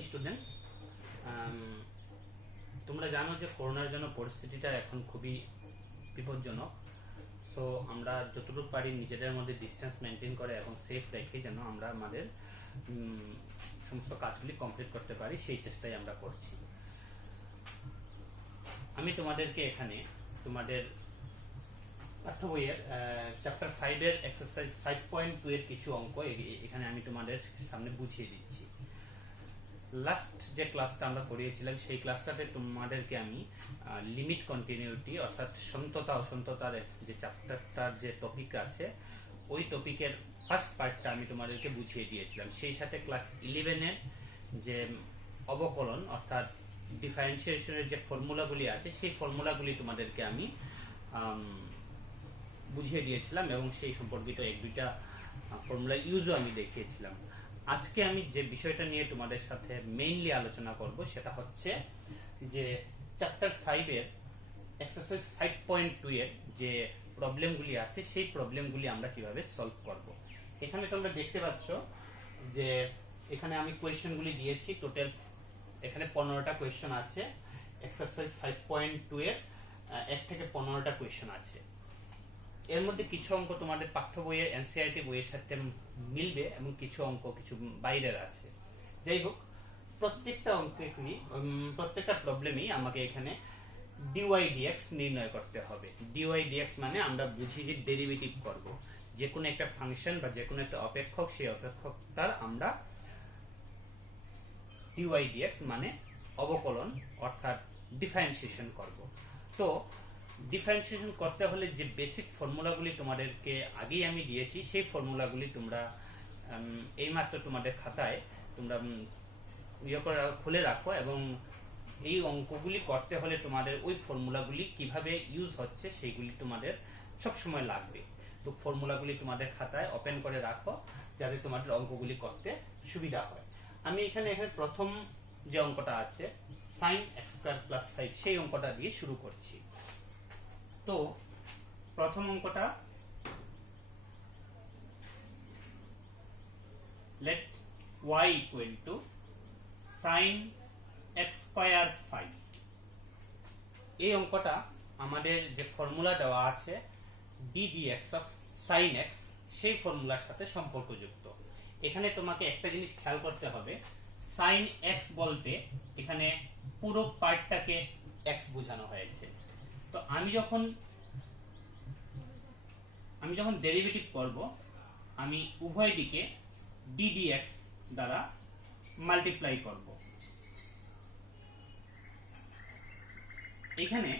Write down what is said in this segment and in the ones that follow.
Morning students, তোমরা জানো যে করোনার জন্য পরিস্থিতিটা এখন খুবই বিপজ্জনক। সো আমরা যতটুকু পারি নিজেদের মধ্যে ডিস্টেন্স মেনটেন করে এবং সেফ রেখে যেন আমরা আমাদের সমস্ত কাজগুলি কমপ্লিট করতে পারি, সেই চেষ্টাই আমরা করছি। আমি তোমাদেরকে এখানে তোমাদের পাঠ্য বইয়ের চ্যাপ্টার 5 এর এক্সারসাইজ 5.2 এর কিছু অঙ্ক এখানে আমি তোমাদের সামনে বুঝিয়ে দিচ্ছি। লাস্ট যে ক্লাসটা আমরা করিয়েছিলাম সেই ক্লাসটাতে তোমাদেরকে আমি লিমিট কন্টিনিউটি অর্থাৎ সন্ততা অসন্ততার যে চ্যাপ্টারটার যে টপিক আছে ওই টপিকের ফার্স্ট পার্টটা আমি তোমাদেরকে বুঝিয়ে দিয়েছিলাম। সেই সাথে ক্লাস 11 এর যে অবকলন অর্থাৎ ডিফারেন্সিয়েশনের যে ফর্মুলাগুলি আছে সেই ফর্মুলাগুলি তোমাদেরকে আমি বুঝিয়ে দিয়েছিলাম এবং সেই সম্পর্কিত এক দুইটা ফর্মুলা ইউজও আমি দেখিয়েছিলাম। আজকে আমি যে বিষয়টা নিয়ে তোমাদের সাথে মেইনলি আলোচনা করব সেটা হচ্ছে যে চ্যাপ্টার 5 এর এক্সারসাইজ 5.2 এর যে প্রবলেমগুলি আছে সেই প্রবলেমগুলি আমরা কিভাবে সলভ করব। এখানে তোমরা দেখতে পাচ্ছ যে এখানে আমি কোয়েশ্চেনগুলি দিয়েছি। টোটাল এখানে 15টা কোয়েশ্চেন আছে। এক্সারসাইজ 5.2 এর 1 থেকে 15টা কোয়েশ্চেন আছে। এর মধ্যে কিছু অঙ্ক তোমাদের পাঠ্য বইয়ের এনসিইআরটি বইয়ের সাথে মিলবে এবং কিছু অঙ্ক কিছু বাইরের আছে। যাই হোক, প্রত্যেকটা অঙ্কই প্রত্যেকটা প্রবলেমই আমাকে এখানে ডিওয়াই ডিএক্স নির্ণয় করতে হবে। ডিওয়াই ডিএক্স মানে আমরা বুঝি যে ডেরিভেটিভ করব, যে কোনো একটা ফাংশন বা যে কোনো একটা অপেক্ষক, সেই অপেক্ষকটার আমরা ডিওয়াই ডিএক্স মানে অবকলন অর্থাৎ ডিফারেন্সিয়েশন করব। তো ডিফারেন্সিয়েশন করতে হলে যে বেসিক ফর্মুলাগুলি তোমাদেরকে আগেই আমি দিয়েছি সেই ফর্মুলাগুলি তোমরা এইমাত্র তোমাদের খাতায় তোমরা খুলে রাখো এবং এই অঙ্কগুলি করতে হলে তোমাদের ওই ফর্মুলাগুলি কিভাবে ইউজ হচ্ছে সেইগুলি তোমাদের সব সময় লাগবে। তো ফর্মুলাগুলি তোমাদের খাতায় ওপেন করে রাখো যাতে তোমাদের অঙ্কগুলি করতে সুবিধা হয়। আমি এখানে প্রথম যে অঙ্কটা আছে sin x² + 5 সেই অঙ্কটা দিয়ে শুরু করছি। তো প্রথম অঙ্কটা, let y = sin x² 5। এই অঙ্কটা আমাদের যে ফর্মুলা দেওয়া আছে ddx of sin x সেই ফর্মুলার সাথে সম্পর্কযুক্ত। এখানে তোমাকে একটা জিনিস খেয়াল করতে হবে, sin x বলতে এখানে পুরো পার্টটাকে x বোঝানো হয়েছে। তো আমি যখন ডেরিভেটিভ করব আমি উভয় দিকে ddx দ্বারা মাল্টিপ্লাই করব। এখানে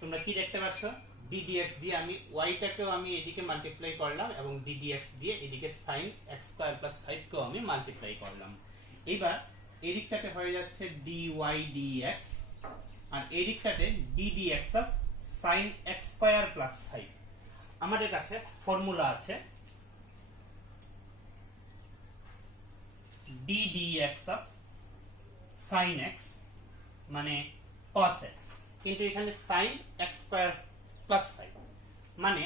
তোমরা কি দেখতে পাচ্ছ, ddx দিয়ে আমি y-টাকেও আমি এদিকে মাল্টিপ্লাই করলাম এবং ddx দিয়ে এদিকে sin x² + 5 কেও আমি মাল্টিপ্লাই করলাম। এবার এই দিকটাতে হয়ে যাচ্ছে dy dx আর এই দিকটাতে ddx of sin x² + 5। আমাদের কাছে ফর্মুলা আছে ddx of sin x মানে cos x, কিন্তু এখানে sin x² + 5 মানে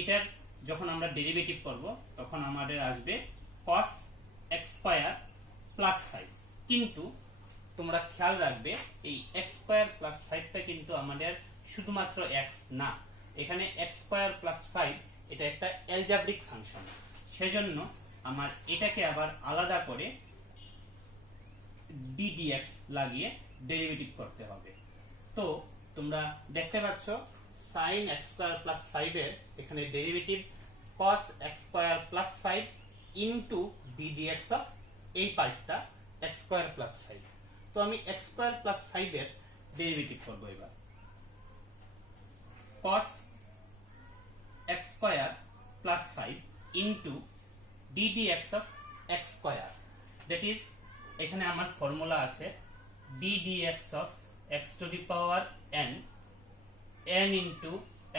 এটার যখন আমরা ডেরিভেটিভ করব তখন আমাদের আসবে cos x² + 5। কিন্তু তোমরা খেয়াল রাখবে এই x² + 5টা কিন্তু আমাদের শুধুমাত্র x না, এখানে x² + 5 এটা একটা অ্যালজেব্রিক ফাংশন। সেজন্য আমার এটাকে আবার আলাদা করে ddx লাগিয়ে ডেরিভেটিভ করতে হবে। তো তোমরা দেখতে পাচ্ছ sin x² + 5 এর এখানে derivative cos x² + 5 into ddx of এই পার্টটা x² + 5। তো আমি x² + 5 এর ডেরিভেটিভ করব এবার। cos x² + 5 into ddx of x², that is এখানে আমার ফর্মুলা আছে ddx of x⁻n n into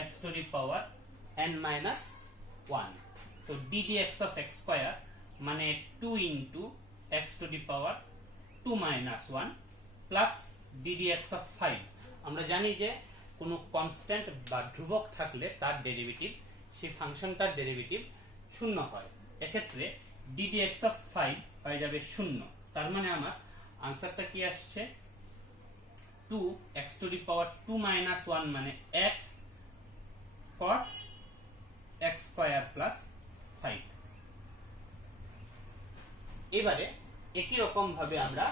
x⁻n - 1। তো ddx অফ x² মানে 2 into x⁻2 - 1 plus ddx of 5। আমরা জানি যে কোনো কনস্ট্যান্ট বা ধ্রুবক থাকলে তার ডেরিভেটিভ, সেই ফাংশনটার ডেরিভেটিভ 0 হয়। এক্ষেত্রে ddx অফ 5 হয়ে যাবে 0। তার মানে আমার আনসারটা কি আসছে 2x two the power 2 minus 1 মানে x cos x square plus 5। এবারে একই রকম ভাবে আমরা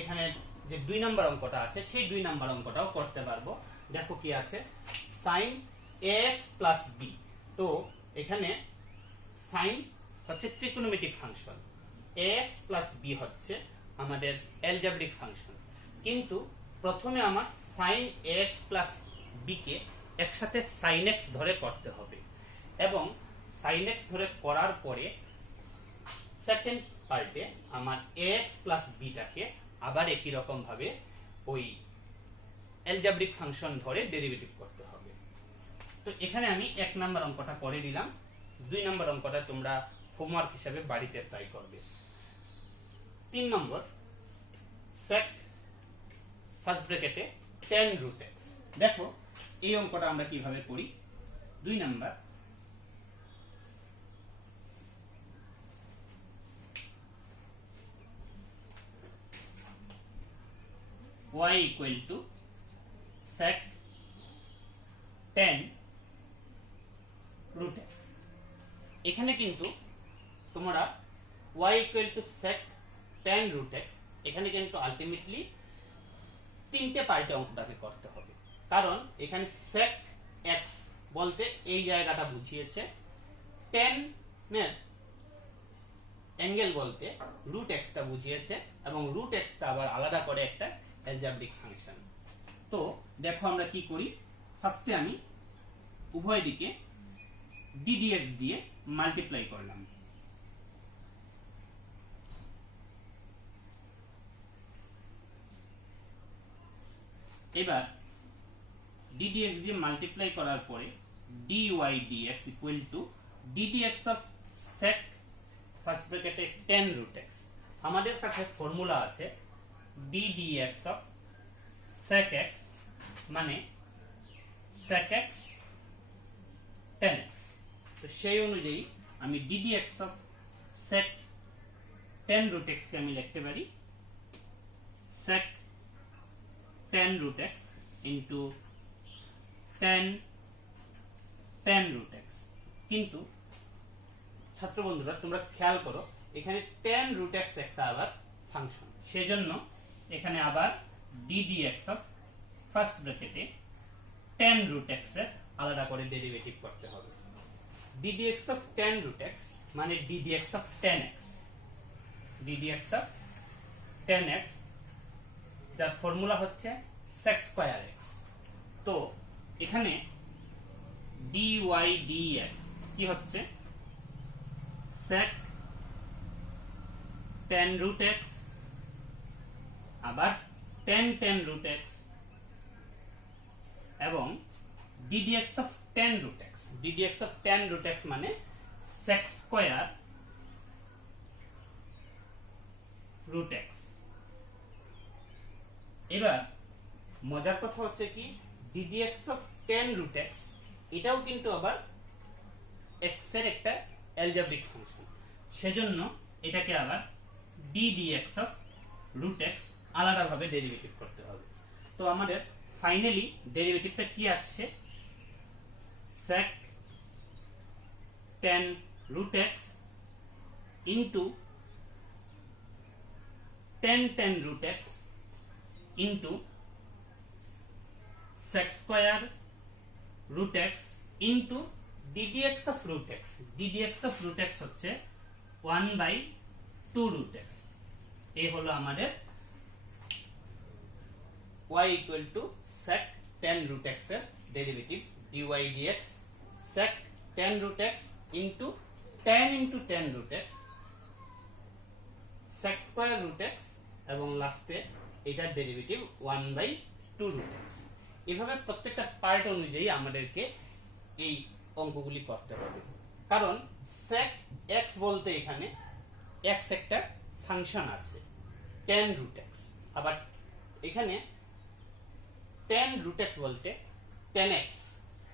এখানে যে 2 নাম্বার অঙ্কটা আছে সেই 2 নাম্বার অঙ্কটাও করতে পারবো। দেখো কি আছে sin ax প্লাস b। তো এখানে sin হচ্ছে trigonometric function, ax plus b হচ্ছে আমাদের অ্যালজেব্রিক ফাংশন। কিন্তু প্রথমে আমার sin ax প্লাস b কে একসাথে sin x ধরে করতে হবে এবং sin x ধরে করার পরে সেকেন্ড পার্টে আমার ax প্লাস b টাকে আবার একই রকম ভাবে ওই অ্যালজেব্রিক ফাংশন ধরে ডেরিভেটিভ করতে হবে। তো এখানে আমি 1 নাম্বার অঙ্কটা করে দিলাম, 2 নাম্বার অঙ্কটা তোমরা হোমওয়ার্ক হিসেবে বাড়িতে ট্রাই করবে। 3 নম্বর sec ফার্স্ট ব্র্যাকেটে tan root x। দেখো এই অঙ্কটা আমরা কিভাবে করি। 2 number y equal to sec tan root x। এখানে কিন্তু তোমরা y equal to sec tan root x এখানে কিন্তু আলটিমেটলি 3টে পার্টে অঙ্কটাকে করতে হবে, কারণ এখানে sec x বলতে এই জায়গাটা বুঝিয়েছে, tan এর অ্যাঙ্গেল বলতে root x টা বুঝিয়েছে এবং root x টা আবার আলাদা করে একটা অ্যালজেব্রিক ফাংশন। তো দেখো আমরা কি করি। ফার্স্টে আমি উভয় দিকে ddx দিয়ে মাল্টিপ্লাই করলাম। এবার ddx দিয়ে মাল্টিপ্লাই করার পরে dy dx equal to ddx of sec first ব্র্যাকেটে tan root x। আমাদের কাছে ফর্মুলা আছে ddx অফ sec x মানে sec x tan x। তো সেই অনুযায়ী আমি ddx of sec tan root x কে আমি লিখতে পারি sec tan root x into tan root x। কিন্তু ছাত্র বন্ধুরা তোমরা খেয়াল করো এখানে tan root x একটা আবার ফাংশন, সেজন্য এখানে আবার ddx অফ ফার্স্ট ব্র্যাকেটে tan root x এর আলাদা করে ডেরিভেটিভ করতে হবে। ddx of tan root x মানে ddx of tan x, ddx of tan x যার ফর্মুলা হচ্ছে sec স্কয়ার x। তো এখানে dy dx কি হচ্ছে sec tan root x আবার tan root x এবং ddx of tan root x, ddx of tan root x মানে sec square root x। এবার মজার কথা হচ্ছে কি ddx of tan root x এটাও কিন্তু আবার x এর একটা অ্যালজেব্রিক ফাংশন, সেজন্য এটাকে আবার ddx of root x আলাদাভাবে ডেরিভেটিভ করতে হবে। তো আমাদের ফাইনালি ডেরিভেটিভটা কি আসছে sec tan root x into tan root x into sec square root x into ddx of root x। ddx of root x হচ্ছে 1/2 root x। এই হলো আমাদের y equal to sec tan root x এর derivative dy dx sec tan root x into tan root x sec square root x এবং লাস্টে এটার derivative 1/2 root x। এভাবে প্রত্যেকটা পার্ট অনুযায়ী আমাদেরকে এই অঙ্কগুলি করতে হবে, কারণ sec x বলতে এখানে x একটা ফাংশন আছে tan root x, আবার এখানে tan root x বলতে tan x,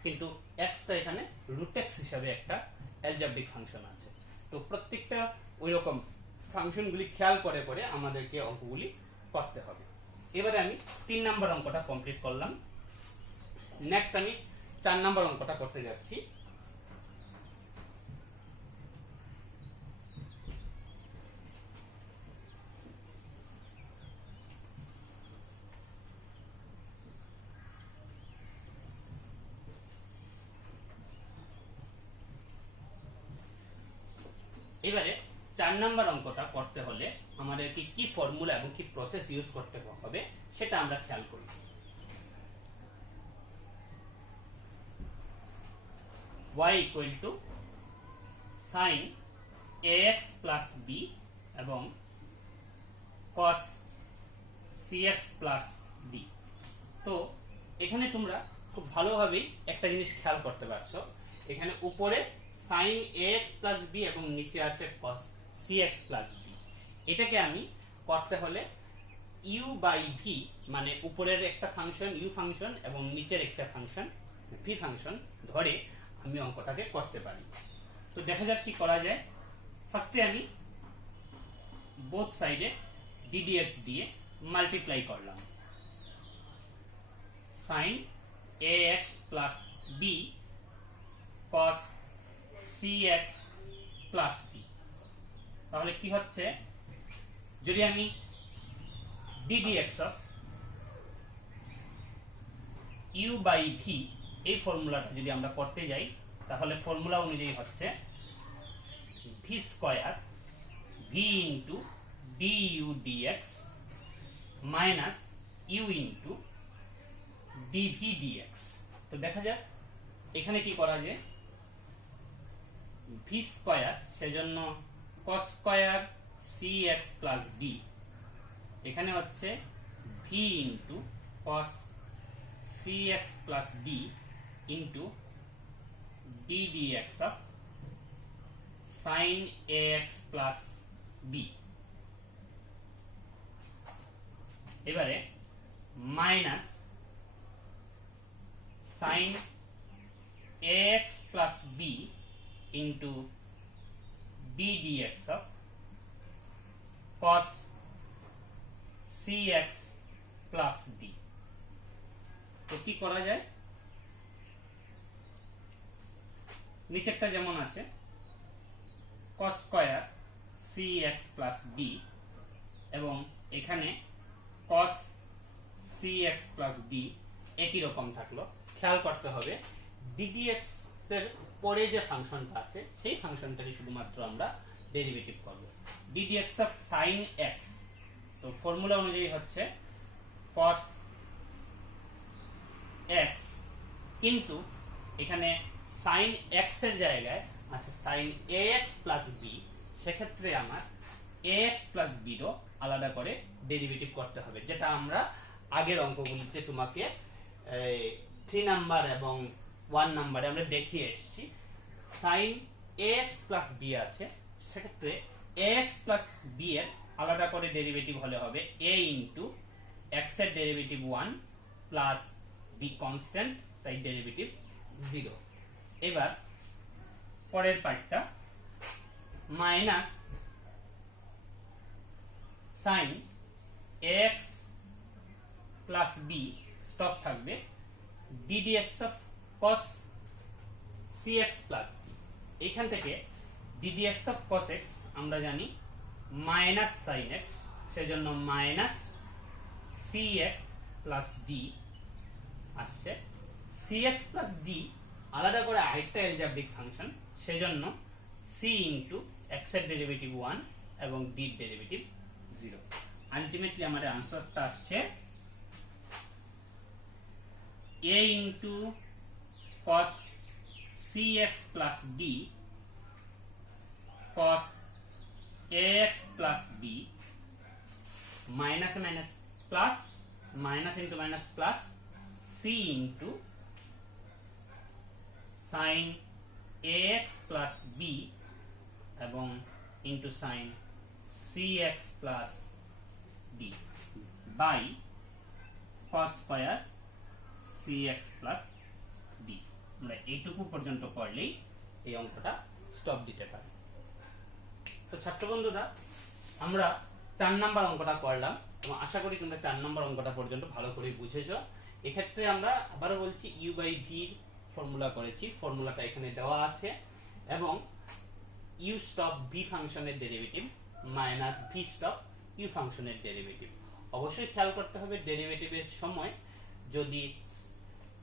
কিন্তু x টা এখানে root x হিসাবে একটা অ্যালজেব্রিক ফাংশন আছে। তো প্রত্যেকটা ওইরকম ফাংশনগুলি খেয়াল করে করে আমাদেরকে অঙ্কগুলি করতে হবে। এবারে আমি 3 নাম্বার অঙ্কটা কমপ্লিট করলাম। নেক্সট আমি 4 নাম্বার অঙ্কটা করতে যাচ্ছি। এবারে 4 নাম্বার অঙ্কটা করতে হলে আমাদেরকে কি ফর্মুলা এবং কি প্রসেস ইউজ করতে হবে সেটা আমরা খেয়াল করি। y equal to sin ax plus b এবং cos cx plus d। তো এখানে তোমরা খুব ভালোভাবে একটা জিনিস খেয়াল করতে পারছো, এখানে উপরে sin ax plus b এবং নিচে আছে cos cx plus d। এটাকে আমি করতে হলে u by v মানে উপরের একটা ফাংশন u ফাংশন এবং নিচের একটা ফাংশন v ফাংশন ধরে আমি অঙ্কটাকে করতে পারি। তো দেখা যাক কি করা যায়। ফার্স্টে আমি বোথ সাইডে ddx দিয়ে মাল্টিপ্লাই করলাম। sin ax plus b cos cx plus d। তাহলে কি হচ্ছে, যদি আমি ddx of u by v এই ফর্মুলাটা যদি আমরা করতে যাই তাহলে ফর্মুলা অনুযায়ী হচ্ছে v square v into du dx minus u into dv dx। তো দেখা যাক এখানে কি করা যায়। v স্কয়ার সেজন্য cos square cx plus d, এখানে হচ্ছে v into cos cx plus d into d dx of sin ax plus b। এবারে minus sin ax plus b into d dx of cos cx plus d। তো কি করা যায়, নিচেরটা যেমন আছে cos square cx plus d এবং এখানে cos cx plus d একই রকম থাকলো। খেয়াল করতে হবে ddx এর পরে যে ফাংশনটা আছে সেই ফাংশনটাকে শুধুমাত্র আমরা ডেরিভেটিভ করব। ddx of sin x, তো ফর্মুলা অনুযায়ী হচ্ছে cos x, কিন্তু এখানে sin x এর জায়গায় আছে sin ax plus b, সেক্ষেত্রে আমার ax plus b রও আলাদা করে ডেরিভেটিভ করতে হবে, যেটা আমরা আগের অঙ্কগুলিতে তোমাকে 3 নাম্বার এবং 1 নাম্বারে আমরা দেখিয়ে এসেছি। sin ax plus b আছে, সেক্ষেত্রে ax plus b এর আলাদা করে ডেরিভেটিভ হলে হবে a ইনটু x এর ডেরিভেটিভ 1 প্লাস b কনস্ট্যান্ট, তাই ডেরিভেটিভ 0। এবার পরের পার্টটা minus sin ax plus b stop থাকবে d dx of cos cx plus d। এখান থেকে d dx of cos x আমরা জানি মাইনাস sin x, সেজন্য মাইনাস cx plus d আসছে। cx plus d আলাদা করে আরেকটা অ্যালজেব্রিক ফাংশন, সেজন্য c ইনটু x এর ডেরিভেটিভ 1 এবং d এর ডেরিভেটিভ 0। আলটিমেটলি আমাদের আনসারটা আসছে a into cos cx plus d cos ax plus b minus minus plus, minus into minus plus c into sin ax plus b এবং into sin cx plus d by cos square cx plus d। আমরা এইটুকু পর্যন্ত পড়লেই এই অঙ্কটা stop দিতে পারি। তো ছাত্র বন্ধুরা, আমরা 4 নাম্বার অঙ্কটা করলাম এবং আশা করি তোমরা 4 নাম্বার অঙ্কটা পর্যন্ত ভালো করে বুঝেছো। এক্ষেত্রে আমরা আবারও বলছি u বাই v ফর্মুলা করেছি, ফর্মুলাটা এখানে দেওয়া আছে, এবং u স্টপ v ফাংশনের derivative minus v stop u ফাংশনের ডেরিভেটিভ। অবশ্যই খেয়াল করতে হবে ডেরিভেটিভের সময় যদি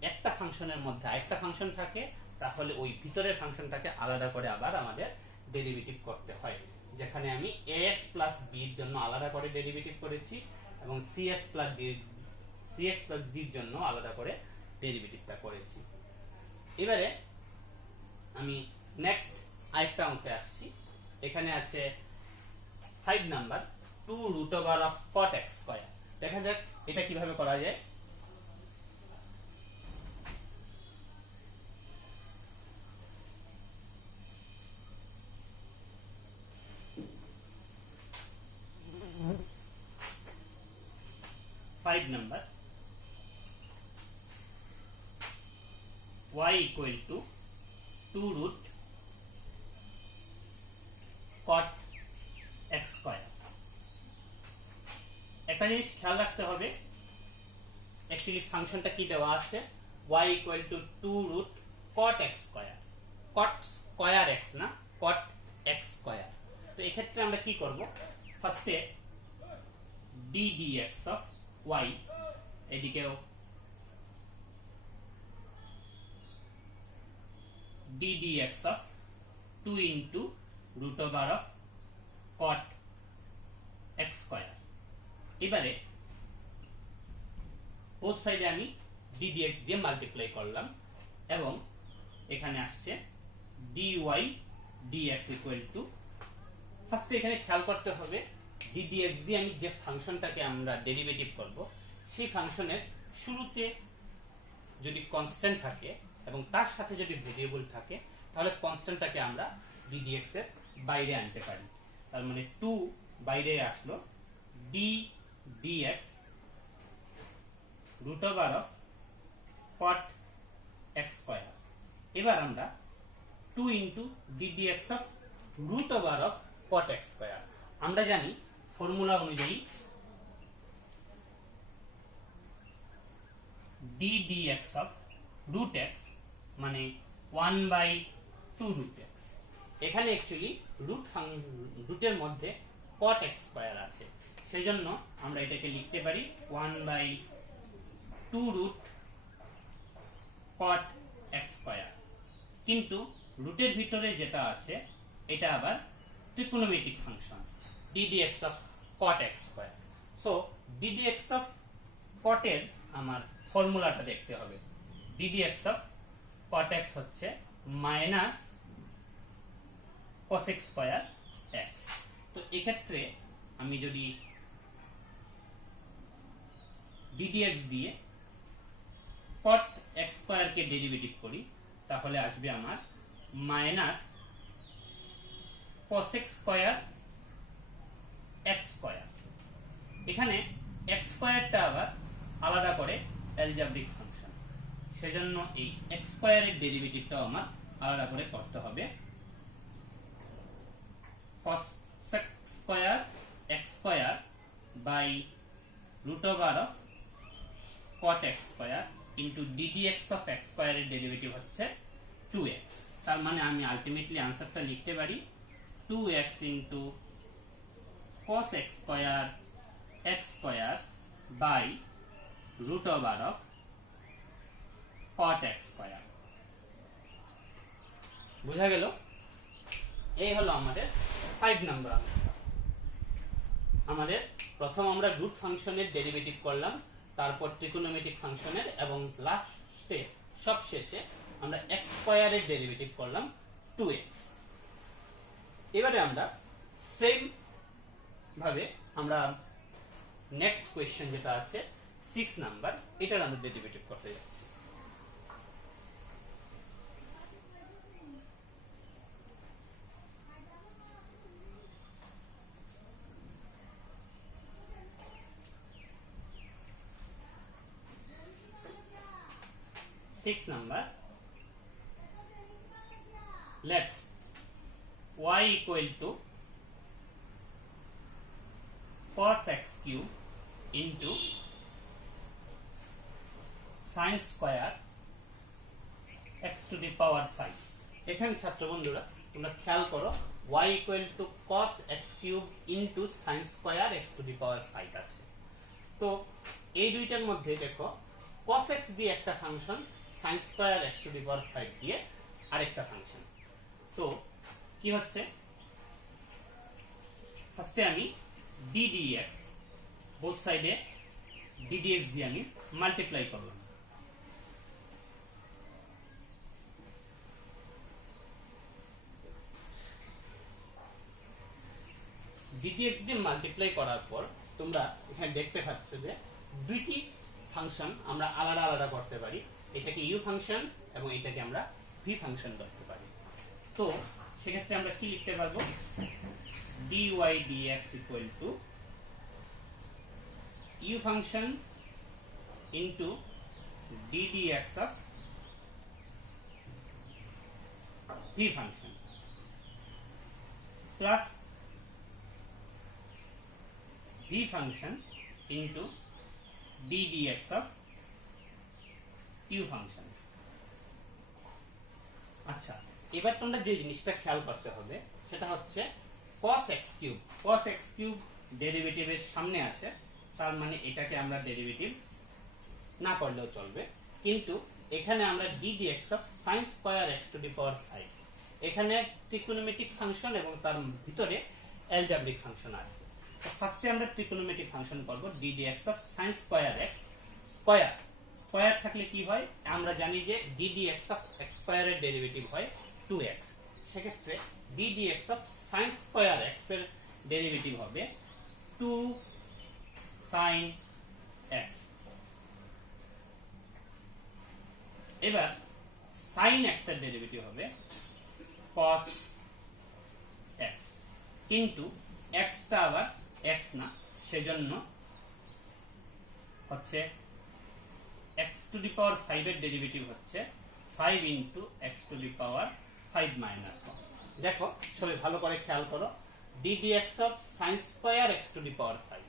একটা ফাংশনের মধ্যে আরেকটা ফাংশন থাকে তাহলে ওই ভিতরের ফাংশনটাকে আলাদা করে আবার আমাদের ডেরিভেটিভ করতে হয়। যেখানে আমি ax প্লাস b এর জন্য আলাদা করে ডেরিভেটিভ করেছি এবং cx প্লাস d এর জন্য আলাদা করে ডেরিভেটিভটা করেছি। এবারে আমি নেক্সট আরেকটা অঙ্কে আসছি। এখানে আছে 5 number 2 root over of cot x square. দেখা যাক এটা কিভাবে করা যায়। number y equal to 2 root cot x square। একটা জিনিস খেয়াল রাখতে হবে, অ্যাকচুয়ালি ফাংশনটা কি দেওয়া আছে, y equal to 2 root cot x square, cot square x না, cot x square। তো এই ক্ষেত্রে আমরা কি করব, ফার্স্টে d dx of y, এদিকেও d dx of 2 into root over of cot x square। এবারে both সাইডে আমি d dx দিয়ে মাল্টিপ্লাই করলাম এবং এখানে আসছে dy dx equal to, ফার্স্টে এখানে খেয়াল করতে হবে d dx দিয়ে আমি যে ফাংশনটাকে আমরা ডেরিভেটিভ করব সেই ফাংশনের শুরুতে যদি কনস্ট্যান্ট থাকে এবং তার সাথে যদি ভেরিয়েবল থাকে তাহলে কনস্ট্যান্টটাকে আমরা d dx এর বাইরে আনতে পারি। তার মানে 2 বাইরে আসলো, d dx root over of cot x square। এবার আমরা 2 into d dx of root over of cot x square। আমরা জানি ফর্মুলা অনুযায়ী d dx of root x মানে 1 by 2 root x। এখানে অ্যাকচুয়ালি রুটের মধ্যে cot x স্কয়ার আছে, সেই জন্য আমরা এটাকে লিখতে পারি 1 by 2 root cot x square. কিন্তু রুটের ভিতরে যেটা আছে এটা আবার trigonometric function d dx of cot x square. So d dx of cot এর আমার ফর্মুলাটা দেখতে হবে। d dx of cot x হচ্ছে minus cos x square x। তো এই ক্ষেত্রে আমি যদি d dx দিয়ে cot x স্কয়ার কে ডেরিভেটিভ করি তাহলে আসবে আমার minus cos x square x square. এখানে x স্কয়ারটা আবার আলাদা করে অ্যালজেব্রিক ফাংশন, সেজন্য এই x স্কয়ারের ডেরিভেটিভটাও আমার আলাদা করে করতে হবে। cos x square x square by root over of cot x square into d dx of x স্কয়ারের ডেরিভেটিভ হচ্ছে 2x। তার মানে আমি আলটিমেটলি আনসারটা লিখতে পারি 2x into cos x square x square by root over of cot x square. বুঝা গেল? এই হলো আমাদের 5 নাম্বার অঙ্ক। আমাদের প্রথম আমরা রুট ফাংশনের ডেরিভেটিভ করলাম, তারপর ট্রিকোনোমেট্রিক ফাংশনের, এবং লাস্টে সবশেষে আমরা x স্কয়ারের ডেরিভেটিভ করলাম 2x। এবারে আমরা সেম ভাবে আমরা নেক্সট কোয়েশ্চেন যেটা আছে 6 নাম্বার, এটার আমরা ডেরিভেটিভ করতে যাচ্ছি। number, let y equal to cos x cube into sine square x to the power 5। এখানে ছাত্র বন্ধুরা তোমরা খেয়াল করো y equal to cos x cube into sine square x to the power 5 আছে। তো এই দুইটার মধ্যে দেখো cos x দিয়ে একটা function, sin square x to the power 5 দিয়ে আরেকটা ফাংশন। তো কি হচ্ছে, ফার্স্টে আমি ddx বোথ সাইডে ddx দিয়ে আমি মাল্টিপ্লাই করলাম। ddx দিয়ে মাল্টিপ্লাই করার পর তোমরা এখানে দেখতে পাচ্ছ যে দুইটি ফাংশন আমরা আলাদা আলাদা করতে পারি। এটাকে ইউ ফাংশন এবং এটাকে আমরা ভি ফাংশন করতে পারি। তো সেক্ষেত্রে আমরা কি লিখতে পারবো, dy dx equal to u function into ddx of v function plus v function into ddx of u function। আচ্ছা, এবার তোমরা যে জিনিসটা খেয়াল করতে হবে সেটা হচ্ছে cos x cube. cos x cube ডেরিভেটিভের সামনে আছে, তার মানে এটাকে আমরা ডেরিভেটিভ না করলেও চলবে, কিন্তু এখানে আমরা ddx of sin square x to the power 5, এখানে ট্রিকোনোমেট্রিক ফাংশন এবং তার ভিতরে অ্যালজেব্রিক ফাংশন আছে। ফার্স্টে আমরা ট্রিকোনোমেট্রিক ফাংশন করব ddx of sin square x। Square square থাকলে কি হয়, আমরা জানি যে ddx অফ x স্কয়ার এর ডেরিভেটিভ হয় 2x। সেক্ষেত্রে ddx of sin square x এর ডেরিভেটিভ হবে 2 sin x। এবার sin x এর ডেরিভেটিভ হবে cos x, কিন্তু x টা আবার x না, সেজন্য হচ্ছে x টু দি পাওয়ার 5 এর ডেরিভেটিভ হচ্ছে 5 into x to the power 5 minus 1। দেখো সবাই ভালো করে খেয়াল করো, ddx of sin square x to the power 5,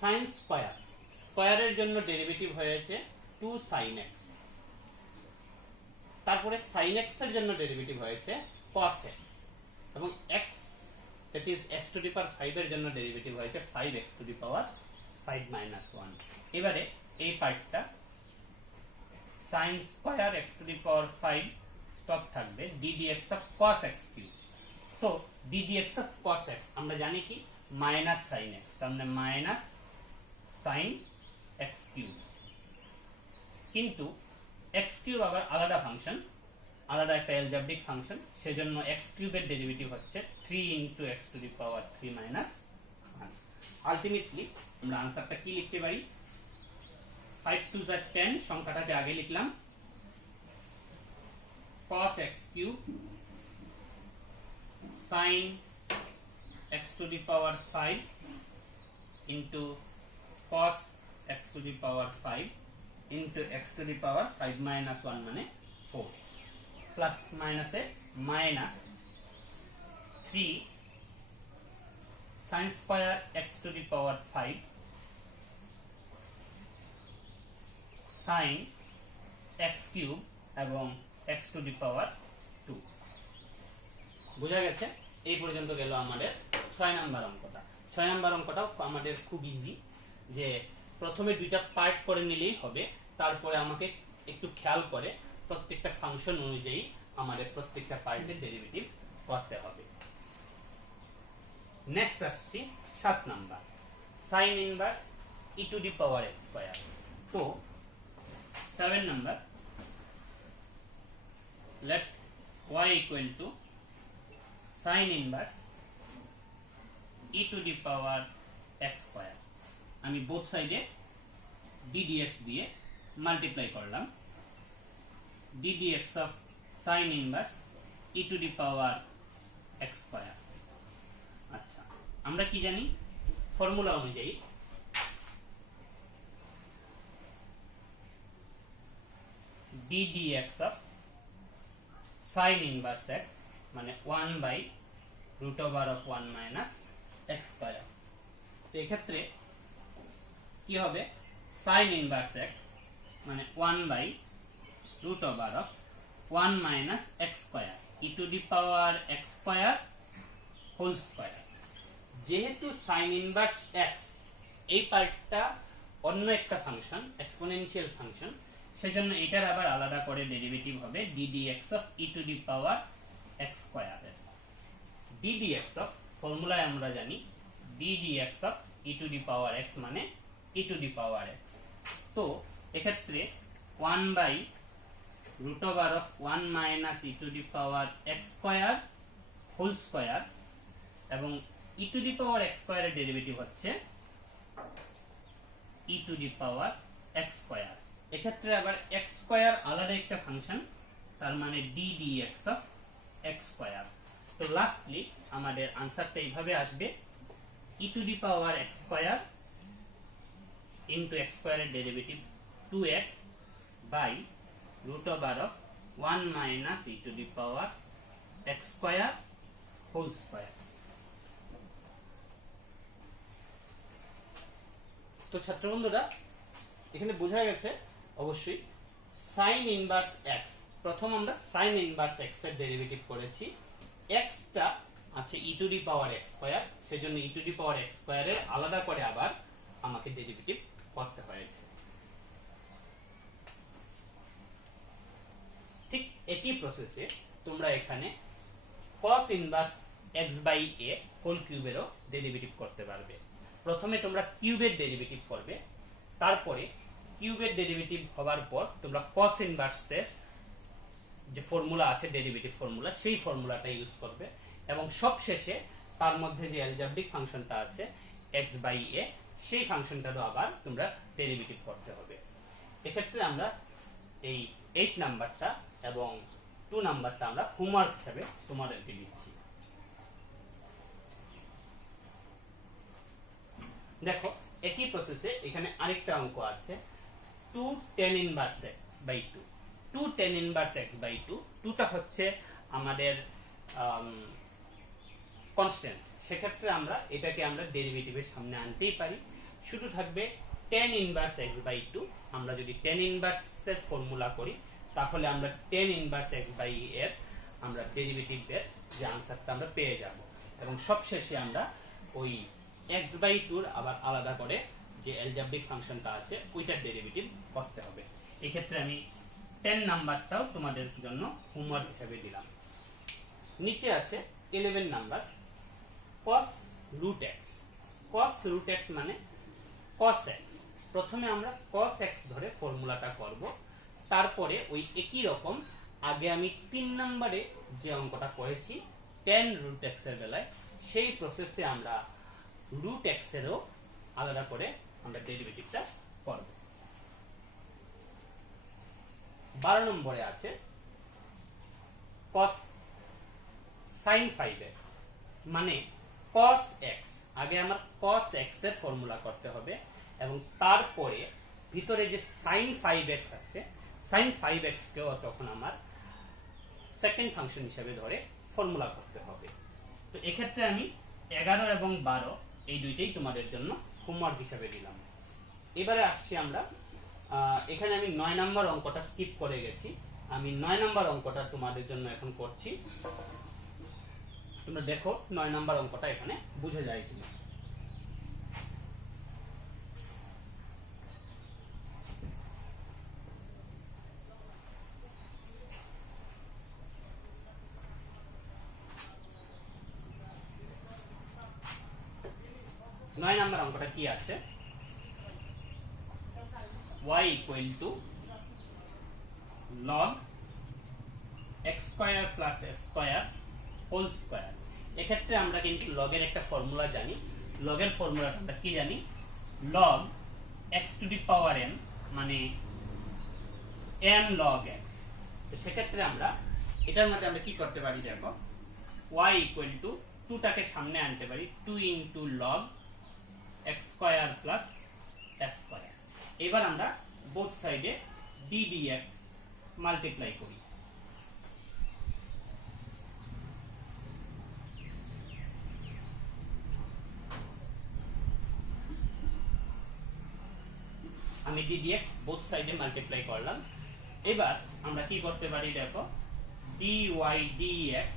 sin square স্কয়ারের জন্য ডেরিভেটিভ হয়েছে 2 sin x, তারপরে sin x এর জন্য ডেরিভেটিভ হয়েছে cos x, এবং x that is x to the power 5 এর জন্য ডেরিভেটিভ হয়েছে 5x to the power 5 minus 1। এবারে এই পার্টটা sin square x to the power 5 stop থাকবে ddx of cos x cube. So ddx of cos x আমরা জানি কি মাইনাস sin x, তার মানে মাইনাস sin x কিউব, কিন্তু x কিউব আবার আলাদা ফাংশন, আলাদা একটা অ্যালজেব্রিক ফাংশন, সেজন্য x কিউবের ডেরিভেটিভ হচ্ছে 3 into x to the power 3 minus 1। Ultimately আমরা আনসারটা কি লিখতে পারি, 5 টু যা 10 সংখ্যাটাকে আগে লিখলাম, cos x cube sin x to the power 5 into cos x to the power 5 into x to the power 5 minus 1 মানে 4, প্লাস মাইনাসে minus 3 sin square x to the power 5 sin x cube এবং x to the পাওয়ার 2। বোঝা গেছে? এই পর্যন্ত গেল আমাদের 6 number অঙ্কটা। 6 নাম্বার অঙ্কটাও আমাদের খুব ইজি, যে প্রথমে দুইটা পার্ট করে নিলেই হবে, তারপরে আমাকে একটু খেয়াল করে প্রত্যেকটা ফাংশন অনুযায়ী আমাদের প্রত্যেকটা পার্টের ডেরিভেটিভ করতে হবে। নেক্সট আসছি 7 number, sin inverse e two the power x square. তো 7 number, let y equal to sin inverse e two the power x square. আমি বোথ সাইডে ddx দিয়ে মাল্টিপ্লাই করলাম, ddx of sin inverse e to the power x square। আচ্ছা, আমরা কি জানি formula অনুযায়ী ddx of sin inverse x মানে 1 by root over of 1 minus x square। তো এক্ষেত্রে কি হবে, সাইন ইনভার্স এক্স মানে 1/√1 minus x square e to the power x square whole square. যেহেতু সাইন ইনভার্স এক্স এই পার্টটা অন্য একটা ফাংশন, এক্সপোনেনশিয়াল ফাংশন, সেজন্য এটার আবার আলাদা করে ডেরিভেটিভ হবে ddx of e to the power x square. ddx of ফর্মুলায় আমরা জানি ddx of e to the power x মানে e to the power x. তো এক্ষেত্রে 1/√1 minus e to the power x square whole square, এবং e to the power x স্কোয়ারের derivative হচ্ছে e to the power x square. এক্ষেত্রে আবার x square আলাদা একটা ফাংশন, তার মানে ddx অফ এক্স স্কোয়ার। তো লাস্টলি আমাদের আনসারটা এইভাবে আসবে, e to the power x square into x স্কোয়ারের derivative 2x by √1 minus e to the power x square whole square. তো ছাত্র বন্ধুরা, এখানে বোঝা গেছে অবশ্যই সাইন ইনভার্স এক্স, প্রথম আমরা সাইন ইনভার্স এক্স এর ডেরিভেটিভ করেছি, এক্সটা আছে e to the power x square, সেজন্য e to the power x স্কোয়ারের আলাদা করে আবার আমাকে ডেরিভেটিভ করতে হয়েছে। ঠিক একই প্রসেসে তোমরা এখানে cos inverse x by a whole কিউবেরও ডেরিভেটিভ করতে পারবে। প্রথমে তোমরা কিউবের ডেরিভেটিভ করবে, তারপরে কিউবের ডেরিভেটিভ হওয়ার পর তোমরা cos ইনভার্সের যে ফর্মুলা আছে, ডেরিভেটিভ ফর্মুলা, সেই ফর্মুলাটা ইউজ করবে, এবং সবশেষে তার মধ্যে যে অ্যালজেব্রিক ফাংশনটা আছে x বাই a, সেই ফাংশনটারও আবার তোমরা ডেরিভেটিভ করতে হবে। এক্ষেত্রে আমরা এই 8 নাম্বারটা এবং 2 নাম্বারটা আমরা হোমওয়ার্ক হিসেবে তোমাদেরকে দিচ্ছি। দেখো একই প্রসেসে এখানে আরেকটা অঙ্ক আছে 2 tan inverse x by 2। 2 tan inverse x by 2, 2টা হচ্ছে আমাদের কনস্ট্যান্ট, সেক্ষেত্রে আমরা এটাকে আমরা ডেরিভেটিভের সামনে আনতেই পারি, শুধু থাকবে tan ইনভার্স x বাই 2। আমরা যদি tan ইনভার্সের ফর্মুলা করি তাহলে আমরা tan ইনভার্স x বাই এর আমরা ডেরিভেটিভের যে আনসারটা আমরা পেয়ে যাব, এবং সবশেষে আমরা ওই x বাই 2 আবার আলাদা করে যে অ্যালজেব্রিক ফাংশনটা আছে ওইটার ডেরিভেটিভ করতে হবে। এই ক্ষেত্রে আমি 10 নাম্বারটাও তোমাদের জন্য হোমওয়ার্ক হিসেবে দিলাম। নিচে আছে 11 number cos root x। cos root x মানে cos x। প্রথমে আমরা cos x ধরে ফর্মুলাটা করব, তারপরে ওই একই রকম আগে আমি 3 নম্বরে যে অঙ্কটা করেছি tan root x এর বেলায়, সেই প্রসেসে আমরা root x এরও আলাদা করে আমরা ডেরিভেটিভটা করব। 12 নম্বরে আছে cos sin 5x মানে cos x। আগে আমার cos x এর ফর্মুলা করতে হবে, এবং তারপরে ভিতরে যে sin 5x আছে, sin 5x কেও তখন আমার সেকেন্ড ফাংশন হিসেবে ধরে ফর্মুলা করতে হবে। তো এক্ষেত্রে আমি 11 এবং 12 এই দুইটাই তোমাদের জন্য হোমওয়ার্ক হিসেবে দিলাম। এবারে আসছি আমরা, এখানে আমি 9 নম্বর অঙ্কটা স্কিপ করে গেছি, আমি 9 নম্বর অঙ্কটা তোমাদের জন্য এখন করছি। তোমরা দেখো 9 নম্বর অঙ্কটা এখানে বুঝে যায় কিনা। নয় নম্বর অঙ্কটা কি আছে, y equal to log x square plus s square whole square। এক্ষেত্রে আমরা কিন্তু log এর একটা ফর্মুলা জানি। log এর ফর্মুলাটা আমরা কি জানি, log x to the power n মানে n log x। তো সেক্ষেত্রে আমরা এটার মধ্যে আমরা কি করতে পারি, দেখো y equal to 2 টাকে সামনে আনতে পারি, 2 into log x square plus s square। এবার আমরা বোথ সাইডে ddx মাল্টিপ্লাই করি। আমি ddx বোথ সাইডে মাল্টিপ্লাই করলাম। এবার আমরা কি করতে পারি দেখো, dy dx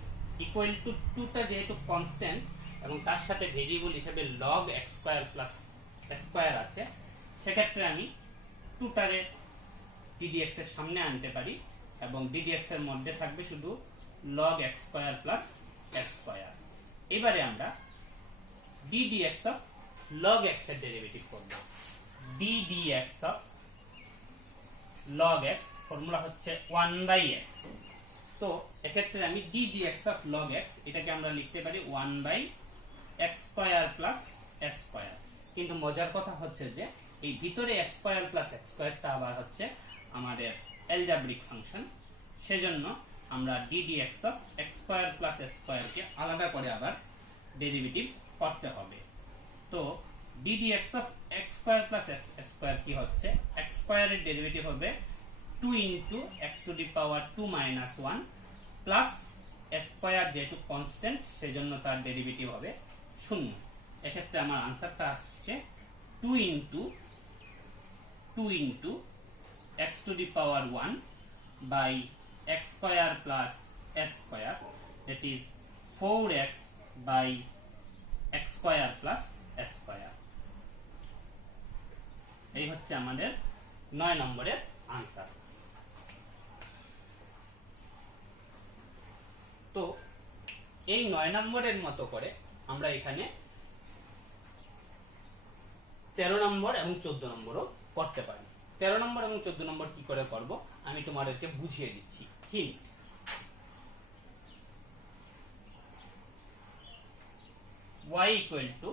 ইকুয়াল টু 2টা যেহেতু কনস্ট্যান্ট এবং তার সাথে ভেরিয়েবল হিসেবে log x square plus square আছে, সেক্ষেত্রে আমি 2টারে ddx এর সামনে আনতে পারি এবং ddx এর মধ্যে থাকবে শুধু log x square plus s square. এবারে আমরা ddx অফ log x এর ডেরিভেটিভ করব। ddx of log x formula হচ্ছে 1/x। তো এক্ষেত্রে আমি ddx অফ log x এটাকে আমরা লিখতে পারি 1/x square plus s square. কিন্তু মজার কথা হচ্ছে যে এই ভিতরে s স্কয়ার প্লাস x স্কয়ারটা আবার হচ্ছে আমাদের অ্যালজেব্রিক ফাংশন, সেজন্য আমরা ddx of x square plus s স্কয়ারকে আলাদা করে আবার ডেরিভেটিভ করতে হবে। তো ddx of x square plus s square কি হচ্ছে, x স্কয়ারের ডেরিভেটিভ হবে 2 into x to the power 2 minus 1 plus s square, যেহেতু কনস্ট্যান্ট সেজন্য তার ডেরিভেটিভ হবে 0। এক্ষেত্রে আমার আনসারটা আসছে 2 into x to the power 1 by x square plus s square, that is 4x by x square plus s square। এই হচ্ছে আমাদের 9 নম্বরের আনসার। তো এই 9 নম্বরের মতো করে আমরা এখানে 13 নম্বর এবং 14 নম্বরও করতে পারি। 13 নম্বর এবং 14 নম্বর কি করে করব আমি তোমাদেরকে বুঝিয়ে দিচ্ছি। Hint, y equal to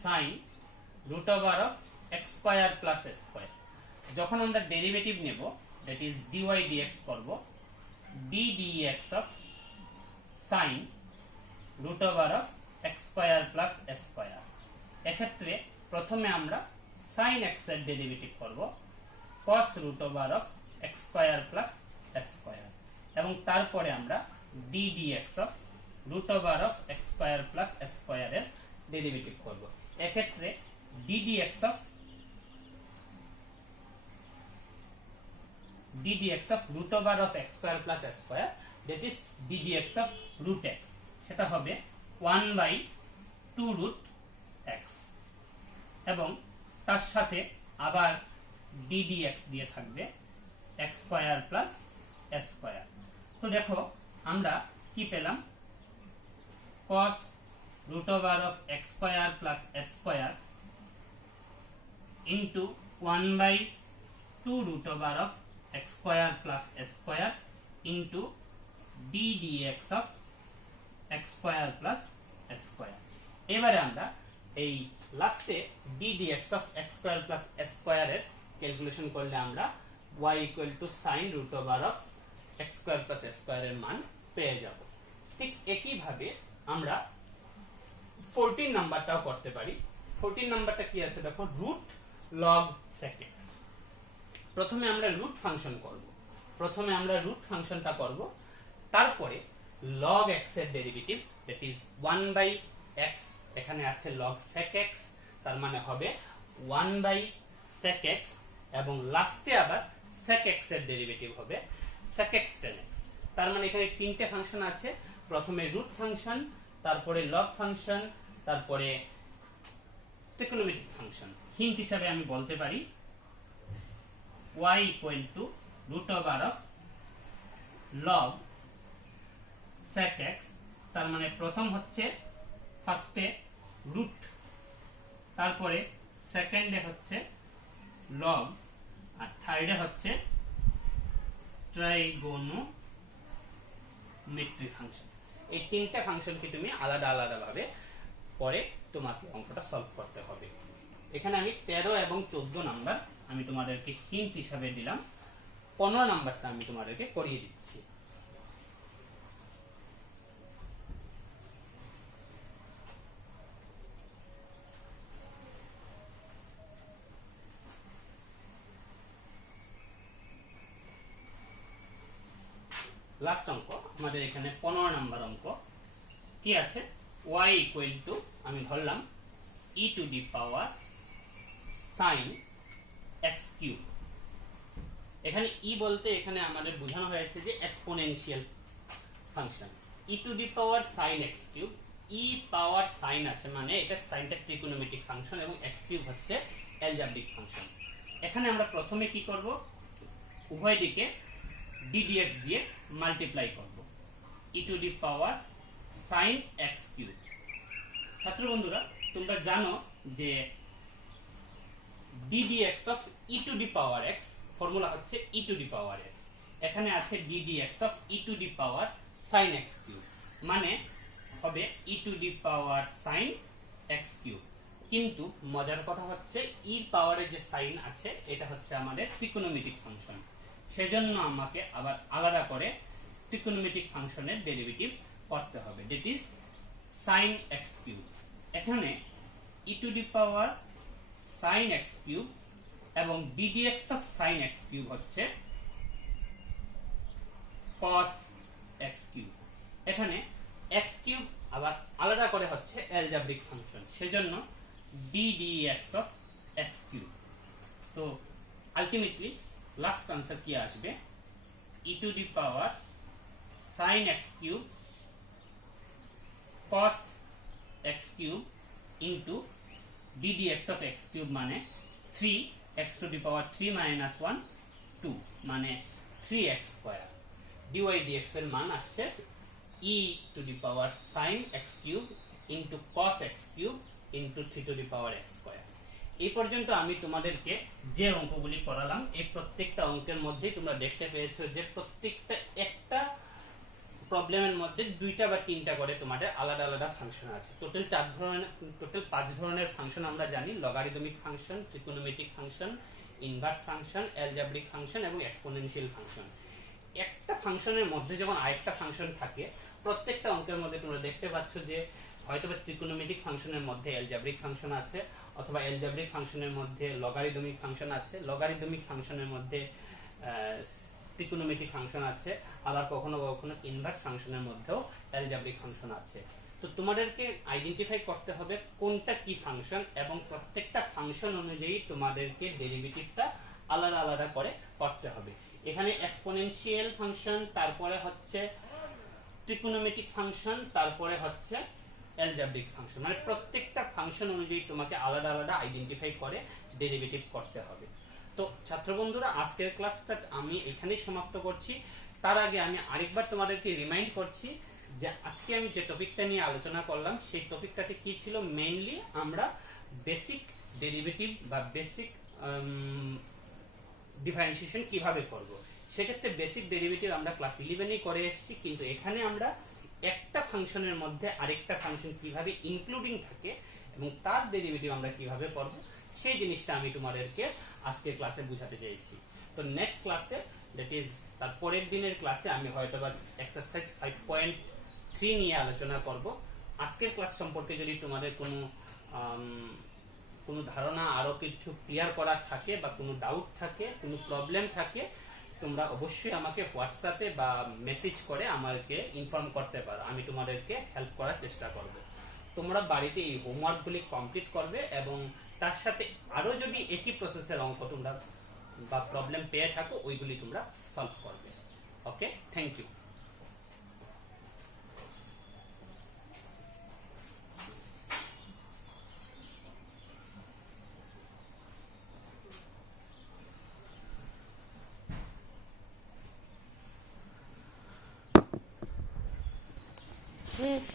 sin root over of x square plus s square। যখন আমরা ডেরিভেটিভ নেব, that is dy dx করব, d dx of sin root over of x square plus s square। এক্ষেত্রে প্রথমে আমরা sin x এর derivative করব cos root over of x square plus s square, এবং তারপরে আমরা d dx of root over of x square plus s square এর derivative করব। এক্ষেত্রে d dx of root over of x square plus s square, that is d dx of root x, সেটা হবে 1/2 root x, এবং তার সাথে আবার d dx দিয়ে থাকবে x square plus s square। তো দেখো আমরা কি পেলাম, cos root over of x square plus s square into 1/2 root over of x square plus s square into d dx of x square plus s square। এবারে আমরা এই লাস্টে d dx of x square plus s square এর calculation করলে আমরা y equal to sin root over of x square plus s square এর মান পেয়ে যাব। ঠিক একই ভাবে আমরা 14 নাম্বারটাও করতে পারি। 14 নাম্বারটা কি আছে দেখো, root log sec x। প্রথমে আমরা রুট ফাংশনটা করব, তারপরে log x এর ডেরিভেটিভ, that is 1/x, এখানে আছে log sec x, তার মানে হবে 1/sec x, এবং লাস্টে আবার sec x এর ডেরিভেটিভ হবে sec x tan x। তার মানে এখানে তিনটে ফাংশন আছে, প্রথমে রুট ফাংশন, তারপরে log ফাংশন, তারপরে ট্রিগোনোমেট্রিক ফাংশন। হিন্ট হিসাবে আমি বলতে পারি y equal to root over of log sec x, তার মানে প্রথম হচ্ছে ফার্স্টে রুট, তারপরে সেকেন্ডে হচ্ছে log, আর থার্ডে হচ্ছে ট্রাইগোনোমেট্রি ফাংশন। এই তিনটা ফাংশনকে তুমি আলাদা আলাদা ভাবে পরে তোমাকে অঙ্কটা সলভ করতে হবে। এখানে আমি 13 এবং 14 নাম্বার আমি তোমাদেরকে হিন্ট হিসাবে দিলাম, 15 নাম্বারটা আমি তোমাদেরকে করিয়ে দিচ্ছি। লাস্ট অঙ্ক আমাদের এখানে 15 নাম্বার অঙ্ক কি আছে, y equal to আমি ধরলাম e to the power sin x cube. এখানে ই বলতে এখানে আমাদের বোঝানো হয়েছে যে exponential function, E to the power sine x cube. E power sine আছে মানে এটা সাইনটা ট্রিকোনোমেট্রিক ফাংশন এবং এক্স কিউব হচ্ছে অ্যালজেব্রিক ফাংশন। এখানে আমরা প্রথমে কি করব, উভয় দিকে ddx দিয়ে মাল্টিপ্লাই করব, e to the power sine x cube. ছাত্র বন্ধুরা তোমরা জানো যে ddx of e to the power x formula হচ্ছে e to the power x। এখানে আছে ddx of e to the power sine x cube, মানে হবে e to the power sine x cube. কিন্তু মজার কথা হচ্ছে ই পাওয়ারে যে সাইন আছে এটা হচ্ছে আমাদের ট্রিকোনোমেট্রিক ফাংশন, সেজন্য আমাকে আবার আলাদা করে ট্রিকোনোমেট্রিক ফাংশনের ডেরিভেটিভ করতে হবে, that is sine x cube. এখানে e to the power sine x cube এবং ddx of sine x cube হচ্ছে cos x কিউব। এখানে x কিউব আবার আলাদা করে হচ্ছে অ্যালজেব্রিক ফাংশন, সেজন্য ddx অফ x কিউব। তো আলটিমেটলি লাস্ট আনসার কি আসবে, e to the power sine x cube cos x cube into ddx of x cube মানে 3x two the power 3 minus 1 2 মানে 3x স্কয়ার। dy dx এর মান আসছে e two the power sin x cube into cos x cube into 3 two the power x square. এই পর্যন্ত আমি তোমাদেরকে যে অঙ্কগুলি করালাম এই প্রত্যেকটা অঙ্কের মধ্যেই তোমরা দেখতে পেয়েছো যে প্রত্যেকটা একটা প্রবলেমের মধ্যে দুইটা বা তিনটা করে তোমাদের আলাদা আলাদা ফাংশন আছে। টোটাল 5 ধরনের ফাংশন আমরা জানি, logarithmic function, trigonometric function, inverse function, algebraic function এবং এক্সপোনেনশিয়াল ফাংশন। একটা ফাংশনের মধ্যে যখন আরেকটা ফাংশন থাকে, প্রত্যেকটা অঙ্কের মধ্যে তোমরা দেখতে পাচ্ছ যে হয়তো বা ট্রিকোনোমেট্রিক ফাংশনের মধ্যে অ্যালজেব্রিক ফাংশন আছে, অথবা অ্যালজেব্রিক ফাংশনের মধ্যে লগারিদমিক ফাংশন আছে, লগারিদমিক ফাংশনের মধ্যে ট্রিকোনোমেট্রিক ফাংশন আছে, আবার কখনো কখনো ইনভার্স ফাংশনের মধ্যেও অ্যালজেব্রিক ফাংশন আছে। তো তোমাদেরকে আইডেন্টিফাই করতে হবে কোনটা কি ফাংশন এবং প্রত্যেকটা ফাংশন অনুযায়ী তোমাদেরকে ডেরিভেটিভটা আলাদা আলাদা করে করতে হবে। এখানে এক্সপোনেনশিয়াল ফাংশন, তারপরে হচ্ছে ট্রিকোনোমেট্রিক ফাংশন, তারপরে হচ্ছে অ্যালজেব্রিক ফাংশন, মানে প্রত্যেকটা ফাংশন অনুযায়ী তোমাকে আলাদা আলাদা আইডেন্টিফাই করে ডেরিভেটিভ করতে হবে। তো ছাত্র বন্ধুরা আজকের ক্লাসটা আমি এখানেই সমাপ্ত করছি। তার আগে আমি আরেকবার তোমাদেরকে রিমাইন্ড করছি যে আজকে আমি যে টপিকটা নিয়ে আলোচনা করলাম সেই টপিকটাতে কি ছিল, মেইনলি আমরা বেসিক ডেরিভেটিভ বা বেসিক ডিফারেন্সিয়েশন কিভাবে করব। সেক্ষেত্রে বেসিক ডেরিভেটিভ আমরা ক্লাস 11-এই করে এসেছি, কিন্তু এখানে আমরা একটা ফাংশনের মধ্যে আরেকটা ফাংশন কিভাবে ইনক্লুডিং থাকে এবং তার ডেরিভেটিভ আমরা কিভাবে করব সেই জিনিসটা আমি তোমাদেরকে আজকের ক্লাসে বোঝাতে চাইছি। তো নেক্সট ক্লাসে, দ্যাট ইজ তার পরের দিনের ক্লাসে আমি হয়তো বা এক্সারসাইজ 5.3 নিয়ে আলোচনা করব। আজকের ক্লাস সম্পর্কে যদি তোমাদের কোনো ধারণা, আরো কিছু ক্লিয়ার করার থাকে বা কোনো ডাউট থাকে, কোনো প্রবলেম থাকে, তোমরা অবশ্যই আমাকে হোয়াটসঅ্যাপে বা মেসেজ করে আমাকে ইনফর্ম করতে পারো, আমি তোমাদেরকে হেল্প করার চেষ্টা করব। তোমরা বাড়িতে এই হোমওয়ার্কগুলি কমপ্লিট করবে এবং তার সাথে আরো যদি একই প্রসেসের অঙ্ক তোমরা বা প্রবলেম পেয়ে থাকো ওইগুলি তোমরা সলভ করবে। ওকে, থ্যাংক ইউ। Yes.